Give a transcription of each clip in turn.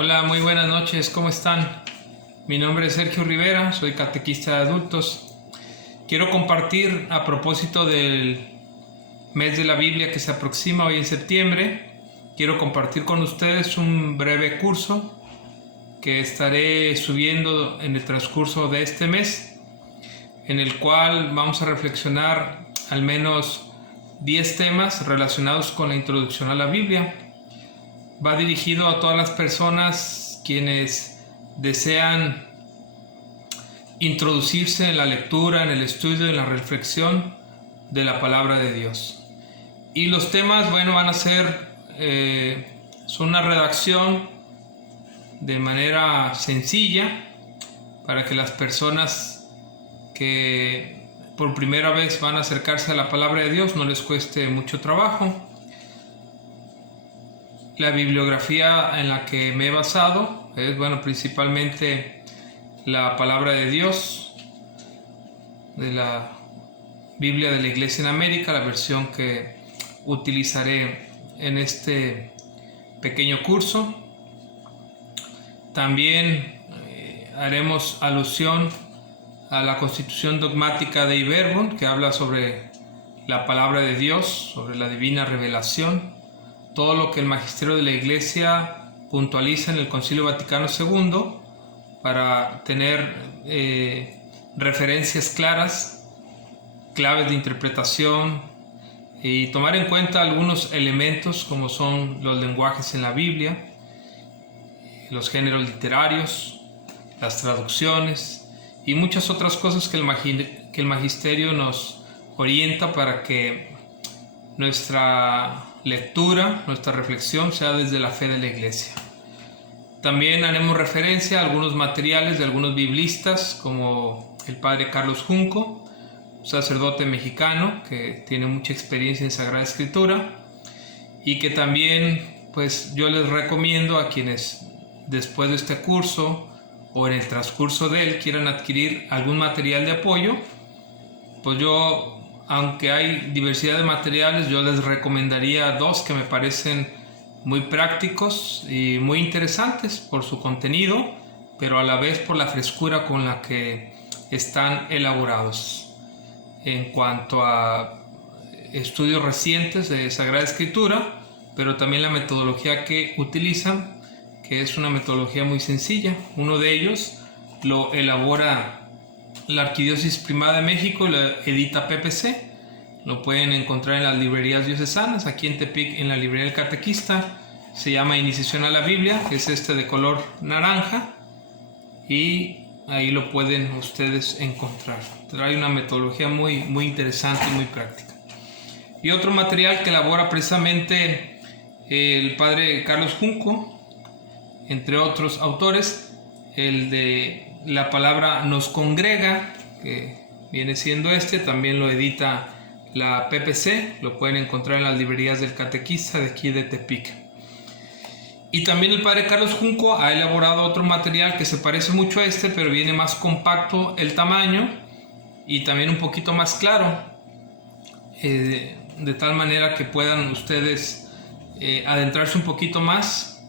Hola, muy buenas noches, ¿cómo están? Mi nombre es Sergio Rivera, soy catequista de adultos. Quiero compartir a propósito del mes de la Biblia que se aproxima hoy en septiembre. Quiero compartir con ustedes un breve curso que estaré subiendo en el transcurso de este mes, en el cual vamos a reflexionar al menos 10 temas relacionados con la introducción a la Biblia. Va dirigido a todas las personas quienes desean introducirse en la lectura, en el estudio, en la reflexión de la palabra de Dios. Y los temas, van a ser, son una redacción de manera sencilla para que las personas que por primera vez van a acercarse a la palabra de Dios no les cueste mucho trabajo. La bibliografía en la que me he basado es, principalmente la palabra de Dios, de la Biblia de la Iglesia en América, la versión que utilizaré en este pequeño curso. También haremos alusión a la Constitución Dogmática de Verbum, que habla sobre la palabra de Dios, sobre la divina revelación, todo lo que el magisterio de la Iglesia puntualiza en el Concilio Vaticano II para tener referencias claras, claves de interpretación y tomar en cuenta algunos elementos como son los lenguajes en la Biblia, los géneros literarios, las traducciones y muchas otras cosas que el magisterio nos orienta para que nuestra lectura, nuestra reflexión sea desde la fe de la Iglesia. También haremos referencia a algunos materiales de algunos biblistas, como el padre Carlos Junco, sacerdote mexicano que tiene mucha experiencia en Sagrada Escritura, y que también yo les recomiendo a quienes después de este curso o en el transcurso de él quieran adquirir algún material de apoyo. Aunque hay diversidad de materiales, yo les recomendaría dos que me parecen muy prácticos y muy interesantes por su contenido, pero a la vez por la frescura con la que están elaborados. En cuanto a estudios recientes de Sagrada Escritura, pero también la metodología que utilizan, que es una metodología muy sencilla. Uno de ellos lo elabora la Arquidiócesis Primada de México, la edita PPC. Lo pueden encontrar en las librerías diocesanas. Aquí en Tepic, en la librería del Catequista, se llama Iniciación a la Biblia, que es de color naranja, y ahí lo pueden ustedes encontrar. Trae una metodología muy, muy interesante y muy práctica. Y otro material que elabora precisamente el padre Carlos Junco, entre otros autores, el de La palabra nos congrega, que viene siendo también lo edita la PPC, lo pueden encontrar en las librerías del Catequista de aquí de Tepic. Y también el padre Carlos Junco ha elaborado otro material que se parece mucho a pero viene más compacto el tamaño y también un poquito más claro, de tal manera que puedan ustedes adentrarse un poquito más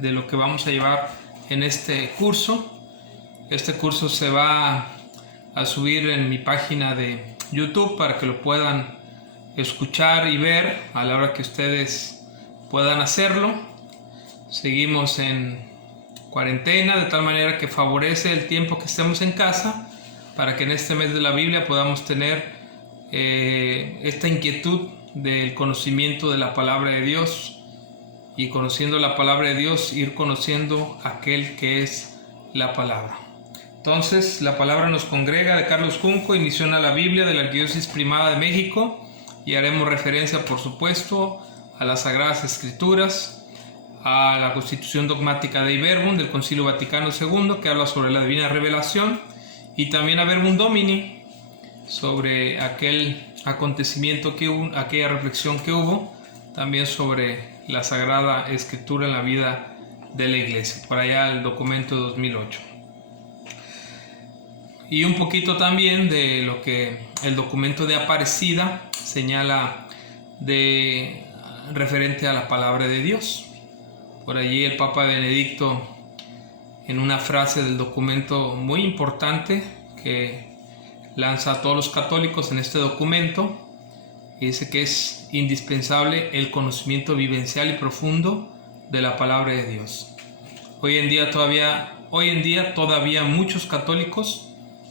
de lo que vamos a llevar en este curso. Este curso se va a subir en mi página de YouTube para que lo puedan escuchar y ver a la hora que ustedes puedan hacerlo. Seguimos en cuarentena, de tal manera que favorece el tiempo que estemos en casa para que en este mes de la Biblia podamos tener esta inquietud del conocimiento de la palabra de Dios, y conociendo la palabra de Dios ir conociendo aquel que es la palabra. Entonces, La palabra nos congrega de Carlos Junco, Iniciación a la Biblia de la Arquidiócesis Primada de México, y haremos referencia, por supuesto, a las Sagradas Escrituras, a la Constitución Dogmática de Verbum del Concilio Vaticano II, que habla sobre la divina revelación, y también a Verbum Domini, sobre aquel acontecimiento que hubo, aquella reflexión que hubo, también sobre la Sagrada Escritura en la vida de la Iglesia, por allá el documento 2008. Y un poquito también de lo que el documento de Aparecida señala referente a la palabra de Dios. Por allí el Papa Benedicto, en una frase del documento muy importante que lanza a todos los católicos en este documento, dice que es indispensable el conocimiento vivencial y profundo de la palabra de Dios. Hoy en día todavía muchos católicos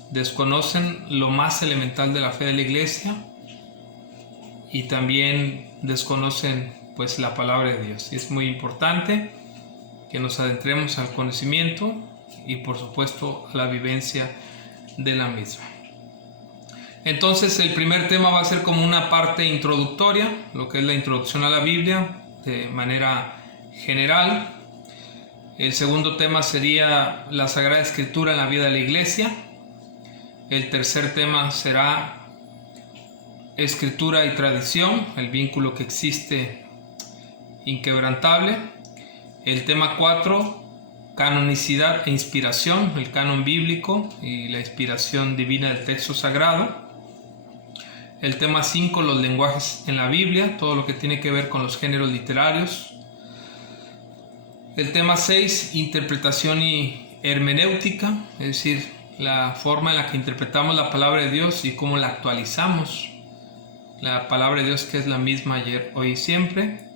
desconocen lo más elemental de la fe de la Iglesia y también desconocen pues la palabra de Dios. Y es muy importante que nos adentremos al conocimiento y por supuesto a la vivencia de la misma. Entonces el primer tema va a ser como una parte introductoria, lo que es la introducción a la Biblia de manera general. El segundo tema sería la Sagrada Escritura en la vida de la Iglesia. El tercer tema será Escritura y tradición, el vínculo que existe inquebrantable. El tema 4, canonicidad e inspiración, el canon bíblico y la inspiración divina del texto sagrado. El tema 5, los lenguajes en la Biblia, todo lo que tiene que ver con los géneros literarios. El tema 6, interpretación y hermenéutica, es decir, la forma en la que interpretamos la palabra de Dios y cómo la actualizamos. La palabra de Dios que es la misma ayer, hoy y siempre.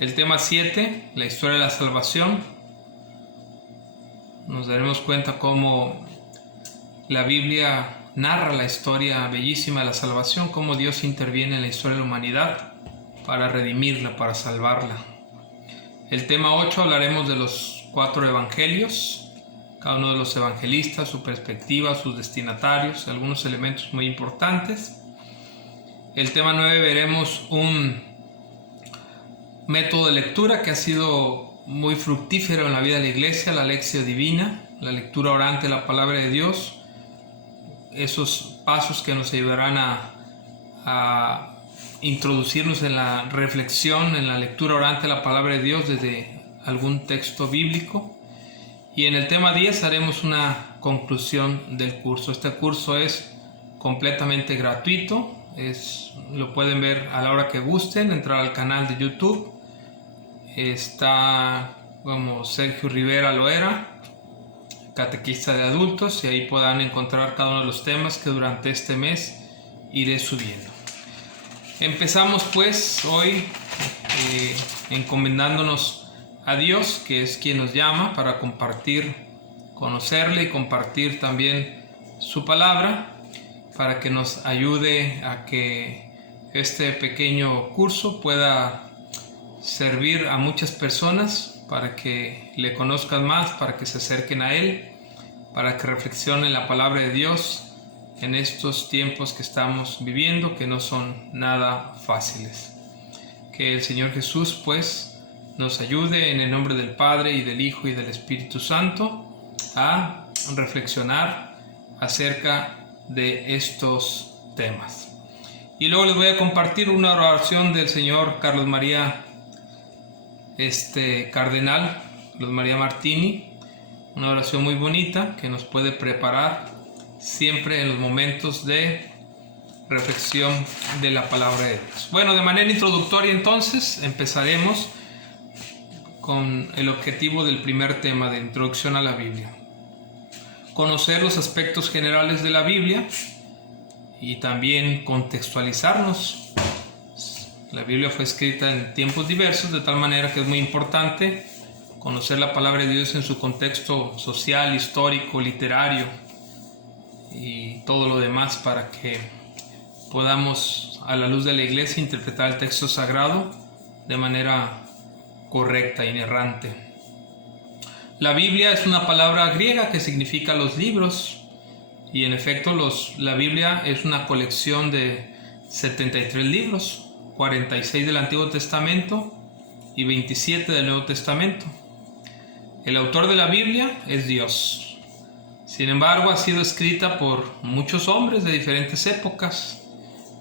El tema 7, la historia de la salvación. Nos daremos cuenta cómo la Biblia narra la historia bellísima de la salvación, cómo Dios interviene en la historia de la humanidad para redimirla, para salvarla. El tema 8, hablaremos de los 4 evangelios, cada uno de los evangelistas, su perspectiva, sus destinatarios, algunos elementos muy importantes. El tema 9, veremos un método de lectura que ha sido muy fructífero en la vida de la Iglesia, la lección divina, la lectura orante de la palabra de Dios, esos pasos que nos ayudarán a introducirnos en la reflexión, en la lectura orante de la palabra de Dios desde algún texto bíblico. Y en el tema 10 haremos una conclusión del curso. Este curso es completamente gratuito, lo pueden ver a la hora que gusten, entrar al canal de YouTube. Está como Sergio Rivera Loera, catequista de adultos, y ahí podrán encontrar cada uno de los temas que durante este mes iré subiendo. Empezamos pues hoy encomendándonos a Dios, que es quien nos llama para compartir, conocerle y compartir también su palabra, para que nos ayude a que este pequeño curso pueda servir a muchas personas, para que le conozcan más, para que se acerquen a Él, para que reflexionen la palabra de Dios en estos tiempos que estamos viviendo, que no son nada fáciles. Que el Señor Jesús pues nos ayude en el nombre del Padre y del Hijo y del Espíritu Santo a reflexionar acerca de estos temas. Y luego les voy a compartir una oración del señor Carlos María Cardenal, Carlos María Martini, una oración muy bonita que nos puede preparar siempre en los momentos de reflexión de la palabra de Dios. Bueno, de manera introductoria entonces empezaremos con el objetivo del primer tema de introducción a la Biblia. Conocer los aspectos generales de la Biblia y también contextualizarnos. La Biblia fue escrita en tiempos diversos, de tal manera que es muy importante conocer la palabra de Dios en su contexto social, histórico, literario y todo lo demás, para que podamos, a la luz de la Iglesia, interpretar el texto sagrado de manera correcta, inerrante. La Biblia es una palabra griega que significa los libros, y en efecto la Biblia es una colección de 73 libros, 46 del Antiguo Testamento y 27 del Nuevo Testamento. El autor de la Biblia es Dios. Sin embargo, ha sido escrita por muchos hombres de diferentes épocas,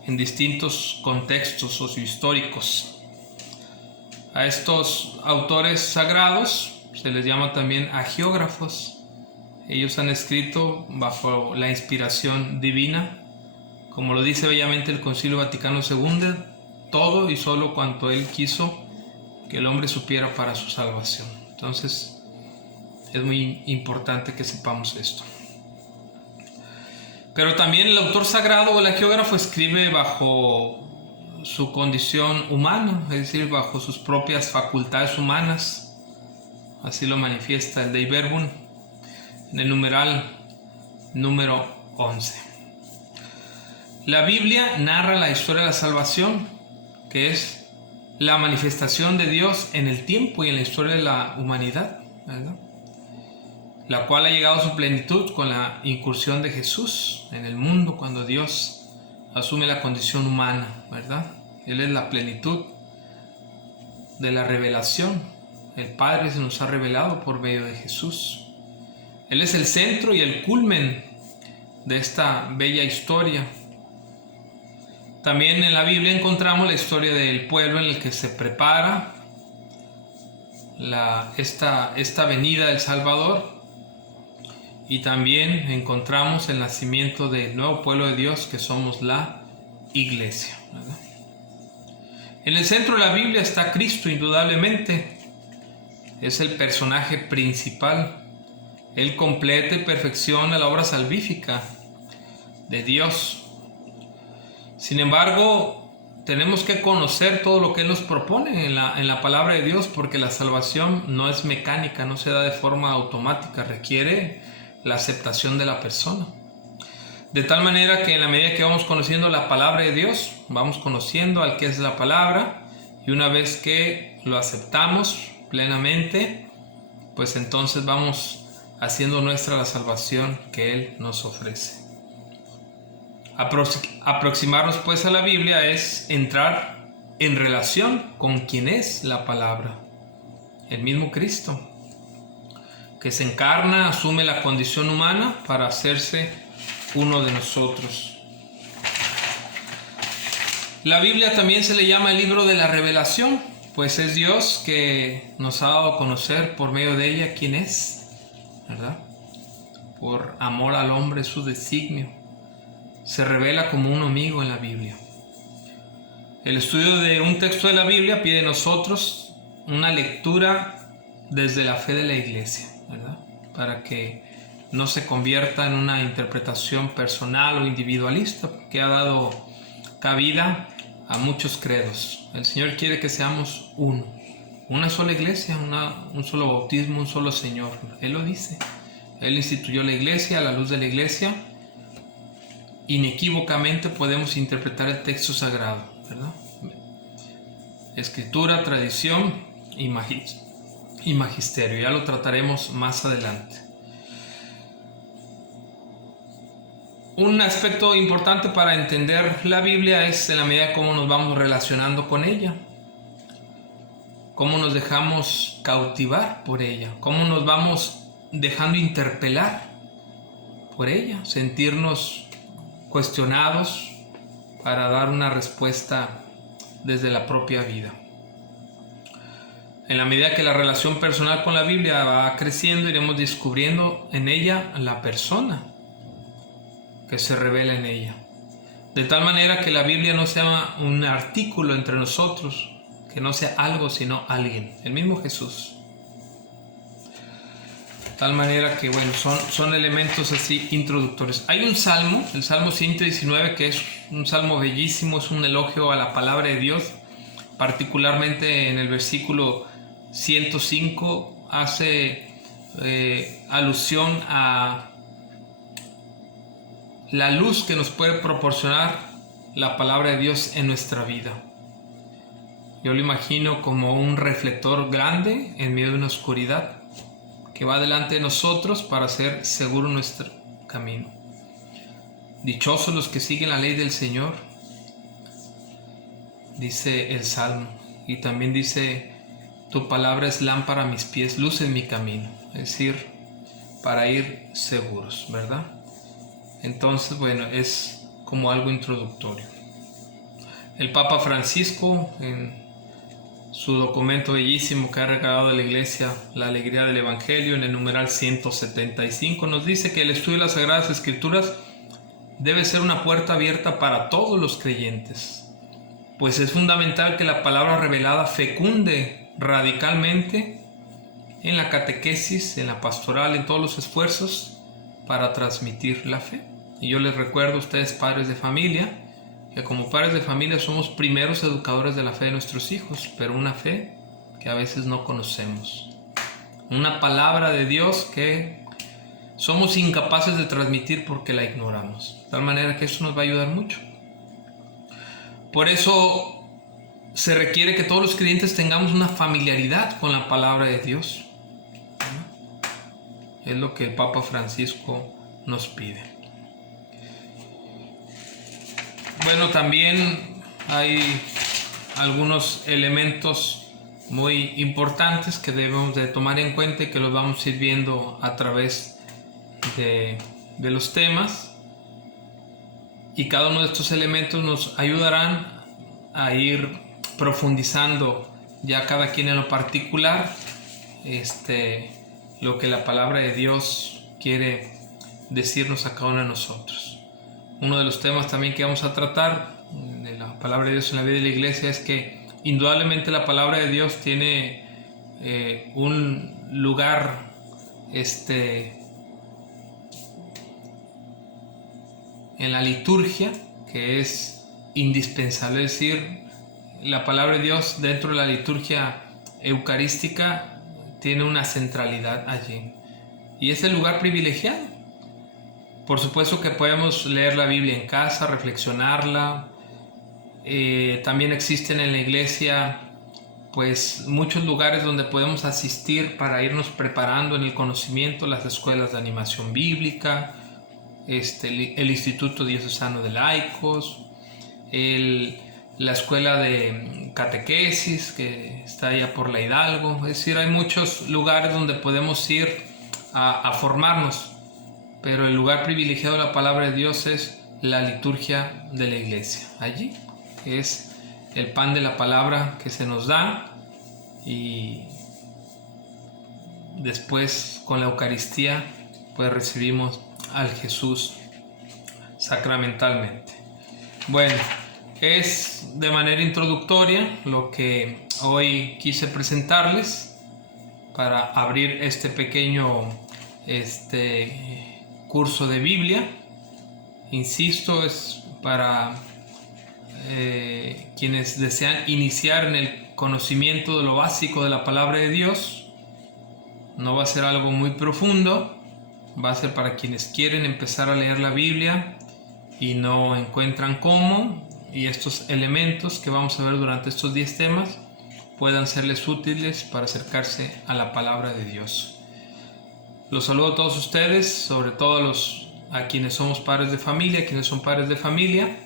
en distintos contextos sociohistóricos. A estos autores sagrados se les llama también agiógrafos. Ellos han escrito bajo la inspiración divina, como lo dice bellamente el Concilio Vaticano II, todo y solo cuanto Él quiso que el hombre supiera para su salvación. Entonces es muy importante que sepamos esto. Pero también el autor sagrado o el hagiógrafo escribe bajo su condición humana, es decir, bajo sus propias facultades humanas. Así lo manifiesta el Dei Verbum en el numeral número 11. La Biblia narra la historia de la salvación, que es la manifestación de Dios en el tiempo y en la historia de la humanidad, ¿verdad? La cual ha llegado a su plenitud con la incursión de Jesús en el mundo, cuando Dios asume la condición humana, ¿verdad? Él es la plenitud de la revelación. El Padre se nos ha revelado por medio de Jesús. Él es el centro y el culmen de esta bella historia. También en la Biblia encontramos la historia del pueblo en el que se prepara esta venida del Salvador. Y también encontramos el nacimiento del nuevo pueblo de Dios, que somos la Iglesia, ¿verdad? En el centro de la Biblia está Cristo, indudablemente. Es el personaje principal. Él completa y perfecciona la obra salvífica de Dios. Sin embargo, tenemos que conocer todo lo que Él nos propone en la palabra de Dios, porque la salvación no es mecánica, no se da de forma automática, requiere la aceptación de la persona. De tal manera que en la medida que vamos conociendo la palabra de Dios, vamos conociendo al que es la palabra, y una vez que lo aceptamos plenamente, pues entonces vamos haciendo nuestra la salvación que Él nos ofrece. Aproximarnos pues a la Biblia es entrar en relación con quien es la palabra, el mismo Cristo, que se encarna, asume la condición humana para hacerse uno de nosotros. La Biblia también se le llama el libro de la revelación, pues es Dios que nos ha dado a conocer por medio de ella quién es, ¿verdad? Por amor al hombre, su designio. Se revela como un amigo en la Biblia. El estudio de un texto de la Biblia pide de nosotros una lectura desde la fe de la Iglesia, ¿verdad? Para que no se convierta en una interpretación personal o individualista, que ha dado cabida a muchos credos. El Señor quiere que seamos uno, una sola iglesia, un solo bautismo, un solo Señor. Él lo dice. Él instituyó la iglesia, a la luz de la iglesia, inequívocamente podemos interpretar el texto sagrado, ¿verdad? Escritura, tradición y magisterio. Ya lo trataremos más adelante. Un aspecto importante para entender la Biblia es en la medida cómo nos vamos relacionando con ella, cómo nos dejamos cautivar por ella, cómo nos vamos dejando interpelar por ella, sentirnos cuestionados para dar una respuesta desde la propia vida. En la medida que la relación personal con la Biblia va creciendo, iremos descubriendo en ella la persona que se revela en ella. De tal manera que la Biblia no sea un artículo entre nosotros, que no sea algo sino alguien, el mismo Jesús. De tal manera que, bueno, son elementos así introductorios. Hay un salmo, el Salmo 119, que es un salmo bellísimo, es un elogio a la palabra de Dios, particularmente en el versículo 105 hace alusión a la luz que nos puede proporcionar la palabra de Dios en nuestra vida. Yo lo imagino como un reflector grande en medio de una oscuridad que va delante de nosotros para hacer seguro nuestro camino. Dichosos los que siguen la ley del Señor, dice el Salmo, y también dice: tu palabra es lámpara a mis pies, luz en mi camino, es decir, para ir seguros, ¿verdad? Entonces, bueno, es como algo introductorio. El Papa Francisco, en su documento bellísimo que ha regalado a la Iglesia, La Alegría del Evangelio, en el numeral 175, nos dice que el estudio de las Sagradas Escrituras debe ser una puerta abierta para todos los creyentes, pues es fundamental que la palabra revelada fecunde radicalmente en la catequesis, en la pastoral, en todos los esfuerzos para transmitir la fe. Y yo les recuerdo a ustedes, padres de familia, que como padres de familia somos primeros educadores de la fe de nuestros hijos, pero una fe que a veces no conocemos. Una palabra de Dios que somos incapaces de transmitir porque la ignoramos. De tal manera que eso nos va a ayudar mucho. Por eso se requiere que todos los creyentes tengamos una familiaridad con la palabra de Dios. Es lo que el Papa Francisco nos pide. Bueno, también hay algunos elementos muy importantes que debemos de tomar en cuenta y que los vamos a ir viendo a través de los temas, y cada uno de estos elementos nos ayudarán a ir profundizando ya cada quien en lo particular lo que la palabra de Dios quiere decirnos a cada uno de nosotros. Uno de los temas también que vamos a tratar de la palabra de Dios en la vida de la iglesia es que indudablemente la palabra de Dios tiene un lugar en la liturgia que es indispensable. Es decir, la palabra de Dios dentro de la liturgia eucarística tiene una centralidad allí, y es el lugar privilegiado. Por supuesto que podemos leer la Biblia en casa, reflexionarla. También existen en la iglesia pues muchos lugares donde podemos asistir para irnos preparando en el conocimiento, las escuelas de animación bíblica, el Instituto Diocesano de Laicos, la escuela de catequesis que está allá por la Hidalgo. Es decir, hay muchos lugares donde podemos ir a formarnos, pero el lugar privilegiado de la palabra de Dios es la liturgia de la iglesia. Allí es el pan de la palabra que se nos da, y después con la Eucaristía pues recibimos al Jesús sacramentalmente. Bueno, es de manera introductoria lo que hoy quise presentarles para abrir este pequeño curso de Biblia. Insisto, es para quienes desean iniciar en el conocimiento de lo básico de la palabra de Dios. No va a ser algo muy profundo, va a ser para quienes quieren empezar a leer la Biblia y no encuentran cómo, y estos elementos que vamos a ver durante estos 10 temas puedan serles útiles para acercarse a la palabra de Dios. Los saludo a todos ustedes, sobre todo a quienes somos padres de familia, quienes son padres de familia.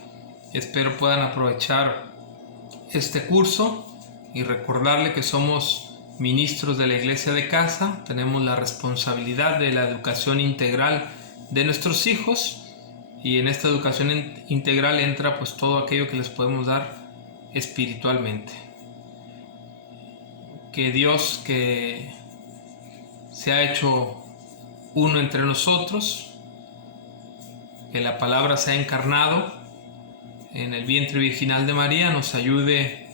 Espero puedan aprovechar este curso y recordarle que somos ministros de la iglesia de casa. Tenemos la responsabilidad de la educación integral de nuestros hijos, y en esta educación integral entra pues todo aquello que les podemos dar espiritualmente. Que Dios, que se ha hecho uno entre nosotros, que la palabra se ha encarnado en el vientre virginal de María, nos ayude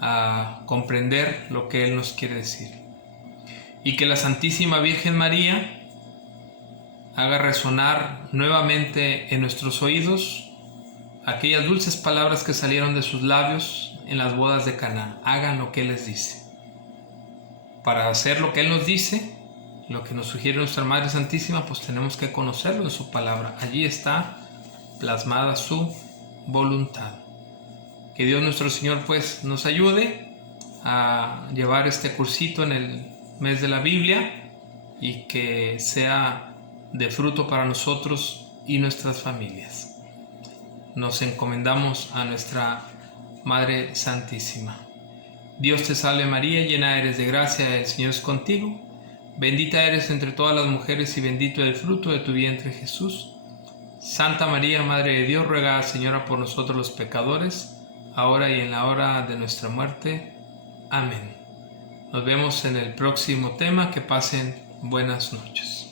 a comprender lo que Él nos quiere decir, y que la Santísima Virgen María haga resonar nuevamente en nuestros oídos aquellas dulces palabras que salieron de sus labios en las bodas de Caná. Hagan lo que Él les dice. Para hacer lo que Él nos dice, lo que nos sugiere nuestra Madre Santísima, pues tenemos que conocerlo en su palabra. Allí está plasmada su voluntad. Que Dios nuestro Señor pues nos ayude a llevar este cursito en el mes de la Biblia, y que sea de fruto para nosotros y nuestras familias. Nos encomendamos a nuestra Madre Santísima. Dios te salve María, llena eres de gracia, el Señor es contigo. Bendita eres entre todas las mujeres y bendito es el fruto de tu vientre Jesús. Santa María, Madre de Dios, ruega, Señora, por nosotros los pecadores, ahora y en la hora de nuestra muerte. Amén. Nos vemos en el próximo tema. Que pasen buenas noches.